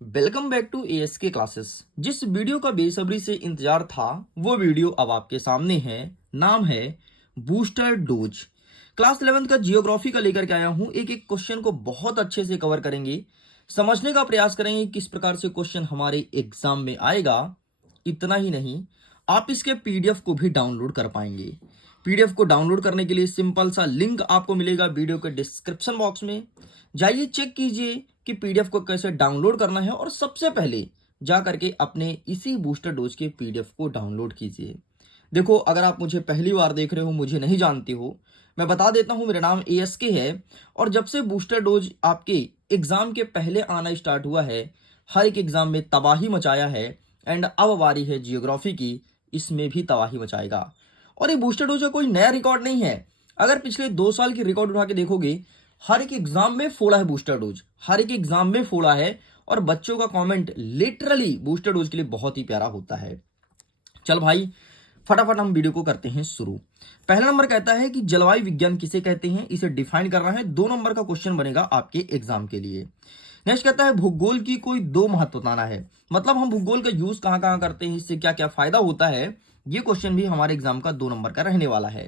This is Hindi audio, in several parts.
Welcome back to ASK classes. जिस वीडियो का बेसब्री से इंतजार था वो वीडियो अब आपके सामने है। नाम है बूस्टर डोज। क्लास 11th का जियोग्राफी का लेकर के आया हूं। एक एक क्वेश्चन को बहुत अच्छे से कवर करेंगे, समझने का प्रयास करेंगे किस प्रकार से क्वेश्चन हमारे एग्जाम में आएगा। इतना ही नहीं, आप इसके पीडीएफ को भी डाउनलोड कर पाएंगे। पीडीएफ को डाउनलोड करने के लिए सिंपल सा लिंक आपको मिलेगा वीडियो के डिस्क्रिप्शन बॉक्स में। जाइए चेक कीजिए कि पीडीएफ को कैसे डाउनलोड करना है और सबसे पहले जा करके अपने इसी बूस्टर डोज के पीडीएफ को डाउनलोड कीजिए। देखो, अगर आप मुझे पहली बार देख रहे हो, मुझे नहीं जानते हो, मैं बता देता हूं, मेरा नाम एएसके है। और जब से बूस्टर डोज आपके एग्जाम के पहले आना स्टार्ट हुआ है, हर एक एग्जाम में तबाही मचाया है। एंड अब बारी है जियोग्राफी की, इसमें भी तबाही मचाएगा। और ये बूस्टर डोज का कोई नया रिकॉर्ड नहीं है। अगर पिछले 2 साल की रिकॉर्ड उठा के देखोगे, हर एक एग्जाम में फोड़ा है बूस्टर डोज, हर एक एग्जाम में फोड़ा है। और बच्चों का कमेंट लिटरली बूस्टर डोज के लिए बहुत ही प्यारा होता है। चल भाई, फटाफट हम वीडियो को करते हैं शुरू। पहला नंबर कहता है कि जलवायु विज्ञान किसे कहते हैं, इसे डिफाइन करना है। 2 नंबर का क्वेश्चन बनेगा आपके एग्जाम के लिए। नेक्स्ट कहता है भूगोल की कोई 2 महत्व बताना है। मतलब हम भूगोल का यूज कहां कहां करते हैं, इससे क्या क्या फायदा होता है। ये क्वेश्चन भी हमारे एग्जाम का 2 नंबर का रहने वाला है।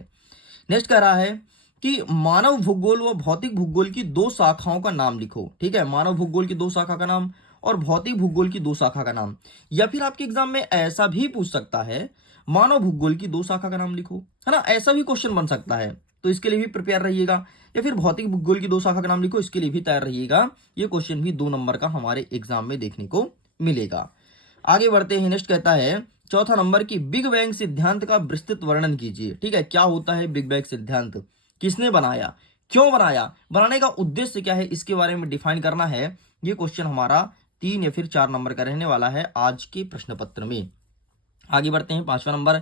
नेक्स्ट कह रहा है कि मानव भूगोल व भौतिक भूगोल की 2 शाखाओं का नाम लिखो। ठीक है, मानव भूगोल की 2 शाखा का नाम और भौतिक भूगोल की 2 शाखा का नाम। या फिर आपके एग्जाम में ऐसा भी पूछ सकता है, मानव भूगोल की 2 शाखा का नाम लिखो, है ना। ऐसा भी क्वेश्चन बन सकता है, तो इसके लिए भी प्रिपेयर रहिएगा। या फिर भौतिक भूगोल की 2 शाखा का नाम लिखो, इसके लिए भी तैयार रहिएगा। ये क्वेश्चन भी 2 नंबर का हमारे एग्जाम में देखने को मिलेगा। आगे बढ़ते हैं। नेक्स्ट कहता है चौथा नंबर की बिग बैंग सिद्धांत का विस्तृत वर्णन कीजिए। ठीक है, क्या होता है बिग बैंग सिद्धांत, किसने बनाया, क्यों बनाया, बनाने का उद्देश्य क्या है, इसके बारे में डिफाइन करना है। ये क्वेश्चन हमारा 3 या फिर 4 नंबर का रहने वाला है आज के प्रश्न पत्र में। आगे बढ़ते हैं। 5वां नंबर,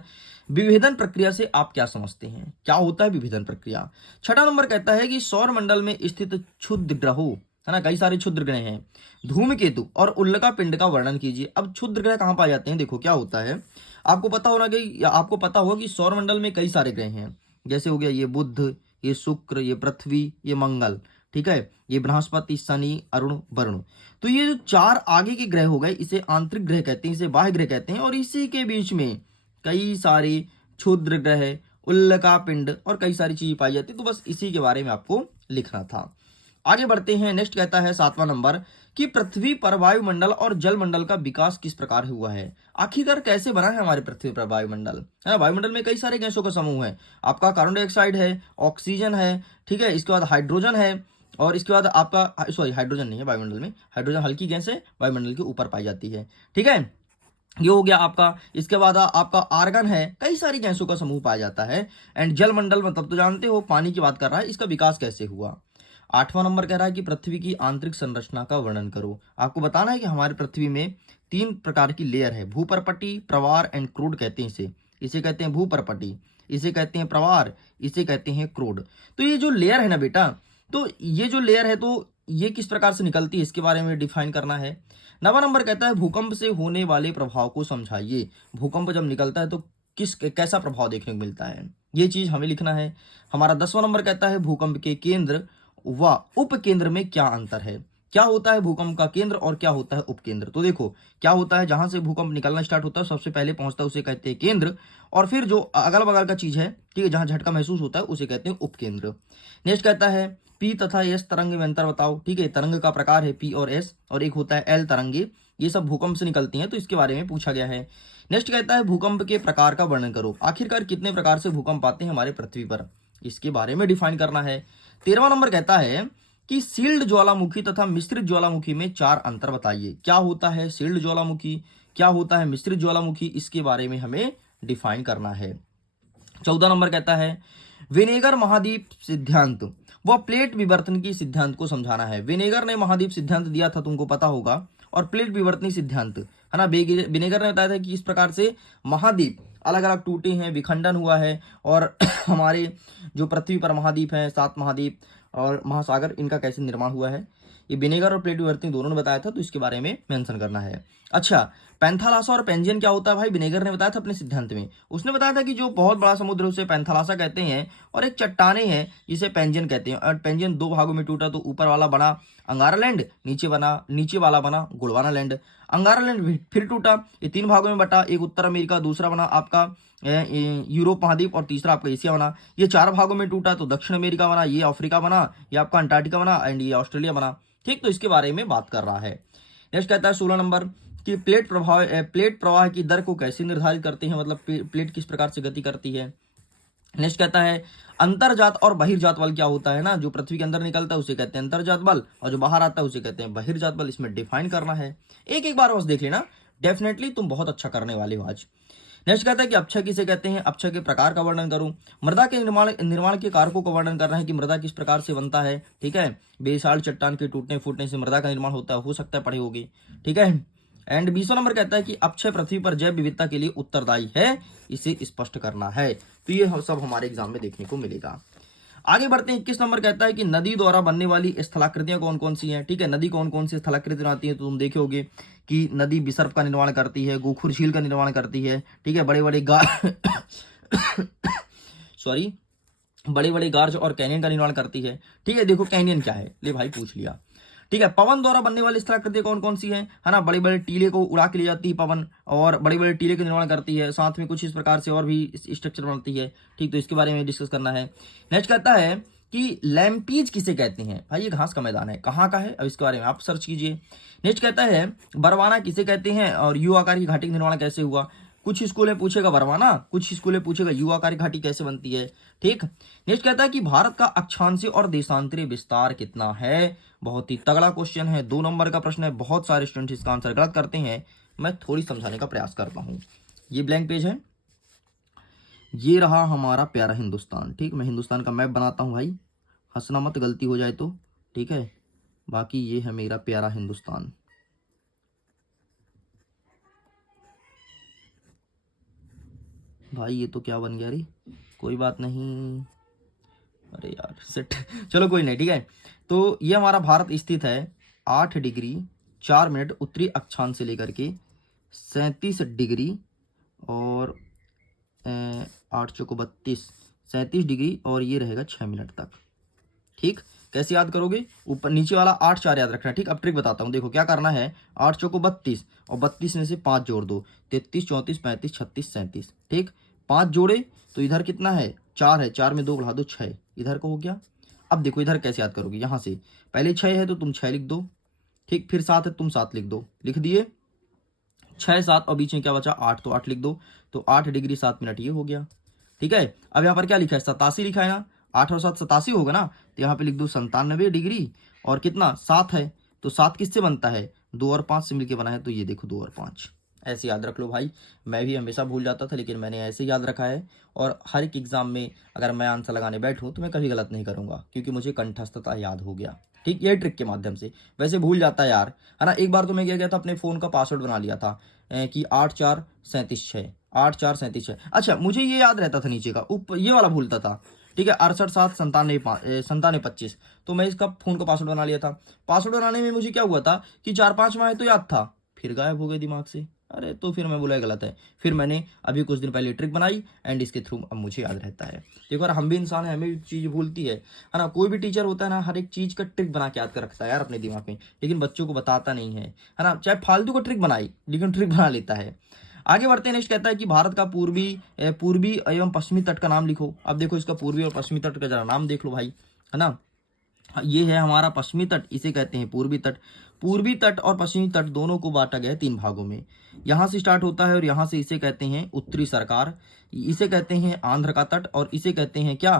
विभेदन प्रक्रिया से आप क्या समझते हैं, क्या होता है विभेदन प्रक्रिया। 6वां नंबर कहता है कि सौर मंडल में स्थित क्षुद्र ग्रहों, है ना, कई सारे क्षुद्र ग्रह हैं, धूमकेतु और उल्का पिंड का वर्णन कीजिए। अब क्षुद्र ग्रह कहां पाए जाते हैं, देखो क्या होता है। आपको पता होगा कि सौर मंडल में कई सारे ग्रह हैं। जैसे हो गया ये बुध, ये शुक्र, ये पृथ्वी, ये मंगल, ठीक है, ये बृहस्पति, शनि, अरुण, वरुण। तो ये जो 4 आगे के ग्रह हो गए, इसे आंतरिक ग्रह कहते हैं, इसे बाह्य ग्रह कहते हैं। और इसी के बीच में कई सारे क्षुद्र ग्रह, उल्का पिंड और कई सारी चीजें पाई जाती है। तो बस इसी के बारे में आपको लिखना था। आगे बढ़ते हैं। नेक्स्ट कहता है 7वां नंबर कि पृथ्वी पर वायुमंडल और जलमंडल का विकास किस प्रकार हुआ है। आखिरकार कैसे बना है हमारे पृथ्वी पर वायुमंडल, है ना। वायुमंडल में कई सारे गैसों का समूह है। आपका कार्बन डाइऑक्साइड है, ऑक्सीजन है, ठीक है, इसके बाद हाइड्रोजन है, और इसके बाद आपका सॉरी हाइड्रोजन नहीं है वायुमंडल में, हाइड्रोजन हल्की गैस है, वायुमंडल के ऊपर पाई जाती है। ठीक है, ये हो गया आपका। इसके बाद आपका आर्गन है, कई सारी गैसों का समूह पाया जाता है। एंड जलमंडल मतलब तो जानते हो, पानी की बात कर रहा है, इसका विकास कैसे हुआ। 8वां नंबर कह रहा है कि पृथ्वी की आंतरिक संरचना का वर्णन करो। आपको बताना है कि हमारे पृथ्वी में 3 प्रकार की लेयर है, भूपरपटी, प्रवार एंड क्रूड कहते हैं इसे। इसे कहते हैं भूपरपटी, इसे कहते हैं प्रवार, इसे कहते हैं क्रूड। तो ये जो लेयर है ना बेटा, तो ये जो लेयर है, तो ये किस प्रकार से निकलती है, इसके बारे में डिफाइन करना है। 9वां नंबर कहता है भूकंप से होने वाले प्रभाव को समझाइए। भूकंप जब निकलता है तो कैसा प्रभाव देखने को मिलता है, ये चीज हमें लिखना है। हमारा 10वां नंबर कहता है भूकंप के केंद्र व उपकेंद्र में क्या अंतर है। क्या होता है भूकंप का केंद्र और क्या होता है उपकेंद्र। तो देखो क्या होता है, जहां से भूकंप निकलना स्टार्ट होता है, सबसे पहले पहुंचता है उसे कहते हैं केंद्र। और फिर जो अगल बगल का चीज है, ठीक है, जहां झटका महसूस होता है उसे कहते हैं उपकेंद्र। नेक्स्ट कहता है पी तथा एस तरंग में अंतर बताओ। ठीक है, तरंग का प्रकार है पी और एस, और एक होता है एल तरंगे, ये सब भूकंप से निकलती हैं, तो इसके बारे में पूछा गया है। नेक्स्ट कहता है भूकंप के प्रकार का वर्णन करो। आखिरकार कितने प्रकार से भूकंप आते हैं हमारे पृथ्वी पर, इसके बारे में डिफाइन करना है। 13वां नंबर कहता है कि सील्ड ज्वालामुखी तथा मिश्रित ज्वालामुखी में 4 अंतर बताइए। क्या होता है सील्ड ज्वालामुखी, क्या होता है मिश्रित ज्वालामुखी, इसके बारे में हमें डिफाइन करना है। 14 नंबर कहता है विनेगर महाद्वीप सिद्धांत व प्लेट विवर्तन की सिद्धांत को समझाना है। विनेगर ने महाद्वीप सिद्धांत दिया था, तुमको पता होगा, और प्लेट विवर्तनी सिद्धांत, है ना, विनेगर ने बताया था कि इस प्रकार से महाद्वीप अलग अलग टूटे हैं, विखंडन हुआ है, और हमारे जो पृथ्वी पर महाद्वीप हैं, 7 महाद्वीप और महासागर, इनका कैसे निर्माण हुआ है। ये विनेगर और प्लेट विवर्तनिक दोनों ने बताया था, तो इसके बारे में मेंशन करना है। अच्छा, पैंथालासा और पेंजियन क्या होता है भाई? विनेगर ने बताया था अपने सिद्धांत में। उसने बताया था कि जो बहुत बड़ा समुद्र है उसे पैंथालासा कहते हैं, और एक चट्टाने हैं जिसे पेंजियन कहते हैं। और पेंजियन दो भागों में टूटा, तो ऊपर वाला बना अंगारा लैंड, नीचे वाला बना गोंडवाना लैंड। अंगारा लैंड फिर टूटा, ये 3 भागों में बटा, एक उत्तर अमेरिका, दूसरा बना आपका यूरोप महाद्वीप, और तीसरा आपका एशिया बना। ये 4 भागों में टूटा, तो दक्षिण अमेरिका बना, ये अफ्रीका बना, ये आपका अंटार्कटिका बना, एंड ये ऑस्ट्रेलिया बना। ठीक, तो इसके बारे में बात कर रहा है। नेक्स्ट कहता है 16 नंबर कि प्लेट प्रवाह की दर को कैसे निर्धारित करते हैं, मतलब प्लेट किस प्रकार से गति करती है। नेक्स्ट कहता है अंतर्जात और बहिर्जात बल क्या होता है ना, जो पृथ्वी के अंदर निकलता है उसे कहते हैं अंतर्जात बल, और जो बाहर आता है उसे कहते हैं बहिर्जात बल। इसमें डिफाइन करना है, एक बार बस देख लेना, डेफिनेटली तुम बहुत अच्छा करने वाले हो आज। नेक्स्ट कहता है कि अक्षय किसे कहते हैं, अक्षय के प्रकार का वर्णन करूं। मृदा के निर्माण के कारकों का वर्णन करना है कि मृदा किस प्रकार से बनता है। ठीक है, बेसाल चट्टान के टूटने फूटने से मृदा का निर्माण होता है, हो सकता है पढ़े होगे। ठीक है, एंड 20वां नंबर कहता है कि अक्षय पृथ्वी पर जैव विविधता के लिए उत्तरदायी है, इसे स्पष्ट करना है। तो ये सब हमारे एग्जाम में देखने को मिलेगा। आगे बढ़ते हैं, 21 नंबर कहता है कि नदी द्वारा बनने वाली स्थलाकृतियां कौन कौन सी हैं। ठीक है, नदी कौन कौन सी स्थलाकृति बनाती है, तो तुम देखोगे कि नदी विसर्प का निर्माण करती है, गोखुर झील का निर्माण करती है। ठीक है, बड़े बड़े सॉरी बड़े बड़े गार्ज और कैनियन का निर्माण करती है। ठीक है, देखो कैनियन क्या है, ले भाई पूछ लिया। ठीक है, पवन द्वारा बनने वाली स्थलाकृतियां कौन कौन सी है ना, बड़े बड़े टीले को उड़ा के ले जाती है पवन, और बड़े बड़े टीले का निर्माण करती है, साथ में कुछ इस प्रकार से और भी स्ट्रक्चर बनती है। ठीक, तो इसके बारे में डिस्कस करना है। नेक्स्ट कहता है कि लैम्पीज किसे कहते हैं भाई, ये घास का मैदान है, कहाँ का है, अब इसके बारे में आप सर्च कीजिए। नेक्स्ट कहता है बरवाना किसे कहते हैं, और यू आकार की घाटी का निर्माण कैसे हुआ। कुछ स्कूल में पूछेगा बरवाना, कुछ स्कूल में पूछेगा यू आकार की घाटी कैसे बनती है। ठीक, नेक्स्ट कहता है कि भारत का अक्षांशीय और देशांतरीय विस्तार कितना है। बहुत ही तगड़ा क्वेश्चन है, 2 नंबर का प्रश्न है। बहुत सारे स्टूडेंट इसका आंसर गलत करते हैं, मैं थोड़ी समझाने का प्रयास करता हूं। ये ब्लैंक पेज है, ये रहा हमारा प्यारा हिंदुस्तान। ठीक, मैं हिंदुस्तान का मैप बनाता हूं भाई, हंसना मत गलती हो जाए तो। ठीक है, बाकी ये है मेरा प्यारा हिंदुस्तान। भाई ये तो क्या बन गया रे, कोई बात नहीं, अरे यार सेट चलो कोई नहीं। ठीक है, तो ये हमारा भारत स्थित है 8 डिग्री 4 मिनट उत्तरी अक्षांश से लेकर के 37 डिग्री और 8 चौको 32 37 डिग्री, और ये रहेगा 6 मिनट तक। ठीक, कैसे याद करोगे, ऊपर नीचे वाला 8 4 याद रखना है। ठीक, अब ट्रिक बताता हूँ, देखो क्या करना है, 8 चौको 32 और 32 में से 5 जोड़ दो, 33 34 35 36 37। ठीक, 5 जोड़े तो इधर कितना है, 4 है, 4 में 2 बढ़ा दो 6, इधर का हो गया। अब देखो इधर कैसे याद करोगे, यहाँ से पहले 6 है तो तुम 6 लिख दो। ठीक, फिर 7 है तुम 7 लिख दो, लिख दिए 6 7, और बीच में क्या बचा 8, तो 8 लिख दो, तो 8 डिग्री 7 मिनट ये हो गया। ठीक है, अब यहाँ पर क्या लिखा है, 87 लिखा है ना, 8 और 7 87 होगा ना, तो यहाँ पे लिख दो 97 डिग्री, और कितना 7 है, तो 7 किससे बनता है, 2 और 5 से मिलके बना है, तो ये देखो 2 और 5। ऐसे याद रख लो भाई, मैं भी हमेशा भूल जाता था, लेकिन मैंने ऐसे याद रखा है, और हर एक एग्जाम में अगर मैं आंसर लगाने बैठूं तो मैं कभी गलत नहीं करूंगा, क्योंकि मुझे कंठस्थता याद हो गया। ठीक, ये ट्रिक के माध्यम से, वैसे भूल जाता है यार, है ना। एक बार तो मैं क्या गया था, अपने फ़ोन का पासवर्ड बना लिया था कि 8 4 37 6, 8 4 37 6। अच्छा, मुझे ये याद रहता था नीचे का, ये वाला भूलता था। ठीक है, 68 7 97 25, तो मैं इसका फ़ोन का पासवर्ड बना लिया था। पासवर्ड बनाने में मुझे क्या हुआ था कि 4 5 माह तो याद था, फिर गायब हो गए दिमाग से। अरे तो फिर मैं बोला गलत है, फिर मैंने अभी कुछ दिन पहले ट्रिक बनाई, एंड इसके थ्रू अब मुझे याद रहता है। एक बार हम भी इंसान है, हमें भी चीज़ भूलती है ना। कोई भी टीचर होता है ना, हर एक चीज़ का ट्रिक बना के याद कर रखता है यार अपने दिमाग में, लेकिन बच्चों को बताता नहीं है ना। चाहे फालतू का ट्रिक बनाई, लेकिन ट्रिक बना लेता है। आगे बढ़ते हैं, नेक्स्ट कहता है कि भारत का पूर्वी एवं पश्चिमी तट का नाम लिखो। अब देखो इसका पूर्वी और पश्चिमी तट का जरा नाम देख लो भाई, है ना। ये है हमारा पश्चिमी तट, इसे कहते हैं पूर्वी तट। पूर्वी तट और पश्चिमी तट दोनों को बांटा गया है 3 भागों में। यहाँ से स्टार्ट होता है और यहाँ से इसे कहते हैं उत्तरी सरकार, इसे कहते हैं आंध्र का तट, और इसे कहते हैं क्या,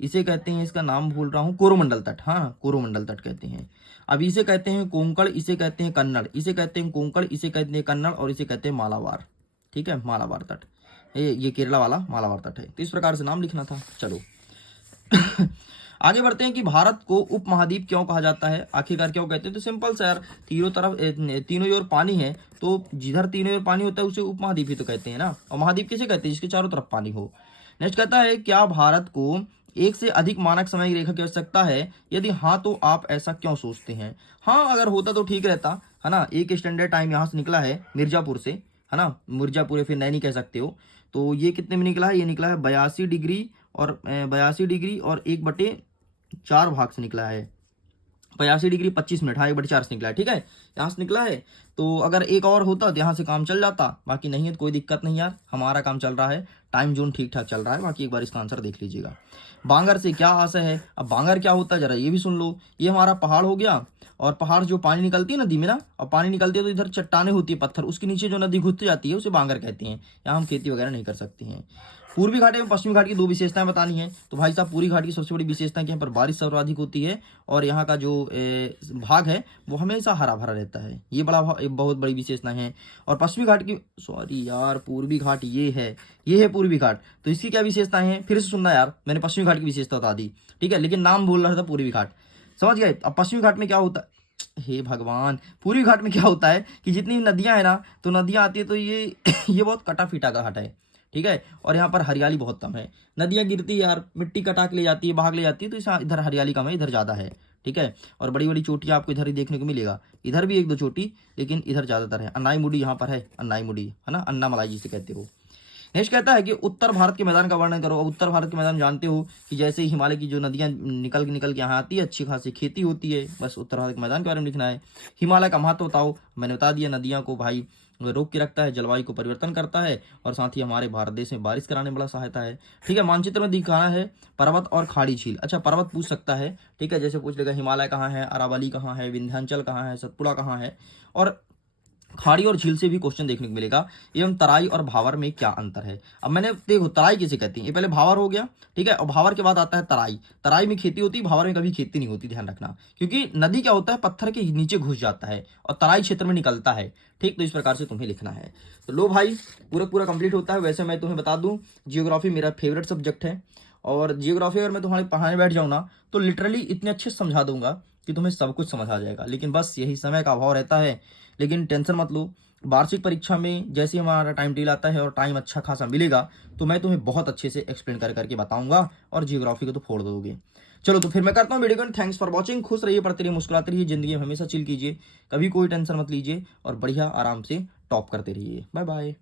इसे कहते हैं, इसका नाम भूल रहा हूँ, कोरोमंडल तट। हाँ, कोरोमंडल तट कहते हैं। अब इसे कहते हैं कोंकण, इसे कहते हैं कन्नड़, इसे कहते हैं कोंकण, इसे कहते हैं कन्नड़, और इसे कहते हैं मालाबार। ठीक है, मालाबार तट, ये केरला वाला मालाबार तट है। तो इस प्रकार से नाम लिखना था। चलो आगे बढ़ते हैं कि भारत को उपमहाद्वीप क्यों कहा जाता है, आखिरकार क्यों कहते हैं। तो सिंपल सा यार, तीनों ओर पानी है, तो जिधर तीनों ओर पानी होता है उसे उपमहाद्वीप ही तो कहते हैं ना। और महाद्वीप किसे कहते हैं, जिसके चारों तरफ पानी हो। नेक्स्ट कहता है क्या भारत को एक से अधिक मानक समय रेखा की आवश्यकता है? यदि हाँ तो आप ऐसा क्यों सोचते हैं? हाँ अगर होता तो ठीक रहता, है ना। एक स्टैंडर्ड टाइम यहाँ से निकला है मिर्जापुर से, है ना, मिर्जापुर या फिर नैनी कह सकते हो। तो ये कितने में निकला है? ये निकला है 82 डिग्री और 82 डिग्री और 1/4 भाग से निकला है। 82 डिग्री 25 मिनट, हाँ 1/4 से निकला है, ठीक है, यहाँ से निकला है। तो अगर एक और होता तो यहाँ से काम चल जाता, बाकी नहीं है तो कोई दिक्कत नहीं यार, हमारा काम चल रहा है, टाइम जोन ठीक ठाक चल रहा है। बाकी एक बार इसका आंसर देख लीजिएगा। बांगर से क्या आशय है? अब बांगर क्या होता है जरा ये भी सुन लो। ये हमारा पहाड़ हो गया, और पहाड़ जो पानी निकलती है नदी में ना, और पानी निकलती है तो इधर चट्टाने होती है, पत्थर, उसके नीचे जो नदी घुस जाती है उसे बांगर कहते हैं। यहाँ हम खेती वगैरह नहीं कर सकते हैं। पूर्वी घाट एवं पश्चिमी घाट की दो विशेषताएं बतानी है। तो भाई साहब पूर्वी घाट की सबसे बड़ी विशेषता है कि यहाँ पर बारिश सर्वाधिक होती है, और यहाँ का जो भाग है वो हमेशा हरा भरा रहता है, ये बहुत बड़ी विशेषता है। और पश्चिमी घाट की, सॉरी यार, पूर्वी घाट ये है पूर्वी घाट, तो इसकी क्या विशेषताएं हैं फिर से सुनना यार, मैंने पश्चिमी घाट की विशेषता बता दी, ठीक है, लेकिन नाम बोल रहा था पूर्वी घाट, समझ गए। अब पश्चिमी घाट में क्या होता है, हे भगवान, पूर्वी घाट में क्या होता है कि जितनी नदियां है ना, तो नदियां आती है तो ये ये बहुत कटा फीटा का घाट है, ठीक है, और यहाँ पर हरियाली बहुत कम है। नदियां गिरती है यार, मिट्टी कटा के ले जाती है, भाग ले जाती है, तो इधर हरियाली कम है, इधर ज़्यादा है, ठीक है। और बड़ी बड़ी चोटियाँ आपको इधर ही देखने को मिलेगा, इधर भी एक दो चोटी, लेकिन इधर ज़्यादातर है। अन्नाई मुडी यहाँ पर है, अन्नाई मुडी, है ना, अन्नामलाई जिसे कहते हो। नेक्स्ट कहता है कि उत्तर भारत के मैदान का वर्णन करो। अब उत्तर भारत के मैदान जानते हो कि जैसे ही हिमालय की जो नदियां निकल के यहाँ आती है, अच्छी खासी खेती होती है, बस उत्तर भारत के मैदान के बारे में लिखना है। हिमालय का महत्व बताओ, मैंने बता दिया, नदियां को भाई रोक के रखता है, जलवायु को परिवर्तन करता है, और साथ ही हमारे भारत देश में बारिश कराने में बड़ा सहायता है, ठीक है। मानचित्र में दिखाना है पर्वत और खाड़ी झील। अच्छा पर्वत पूछ सकता है, ठीक है, जैसे पूछ लेगा हिमालय कहाँ है, अरावली कहाँ है, विंध्याचल कहाँ है, सतपुड़ा कहाँ है। और खाड़ी और झील से भी क्वेश्चन देखने को मिलेगा। एवं तराई और भावर में क्या अंतर है? अब मैंने देखो तराई किसे कहती है, ये पहले भावर हो गया, ठीक है, और भावर के बाद आता है तराई। तराई में खेती होती है, भावर में कभी खेती नहीं होती, ध्यान रखना, क्योंकि नदी क्या होता है पत्थर के नीचे घुस जाता है और तराई क्षेत्र में निकलता है, ठीक। तो इस प्रकार से तुम्हें लिखना है। तो लो भाई पूरा कंप्लीट होता है। वैसे मैं तुम्हें बता दूं, जियोग्राफी मेरा फेवरेट सब्जेक्ट है, और जियोग्राफी अगर मैं तुम्हारे पढ़ाने बैठ जाऊँ ना, तो लिटरली इतने अच्छे से समझा दूंगा कि तुम्हें सब कुछ समझ आ जाएगा, लेकिन बस यही समय का अभाव रहता है। लेकिन टेंशन मत लो, वार्षिक परीक्षा में जैसे हमारा टाइम टेबल आता है और टाइम अच्छा खासा मिलेगा, तो मैं तुम्हें बहुत अच्छे से एक्सप्लेन करके बताऊंगा, और जियोग्राफी को तो फोड़ दोगे। चलो तो फिर मैं करता हूँ वीडियो को। Thanks for watching. खुश रहिए, पढ़ते रहिए, मुस्कुराते रहिए, जिंदगी में हमेशा चिल कीजिए, कभी कोई टेंशन मत लीजिए, और बढ़िया आराम से टॉप करते रहिए। Bye bye.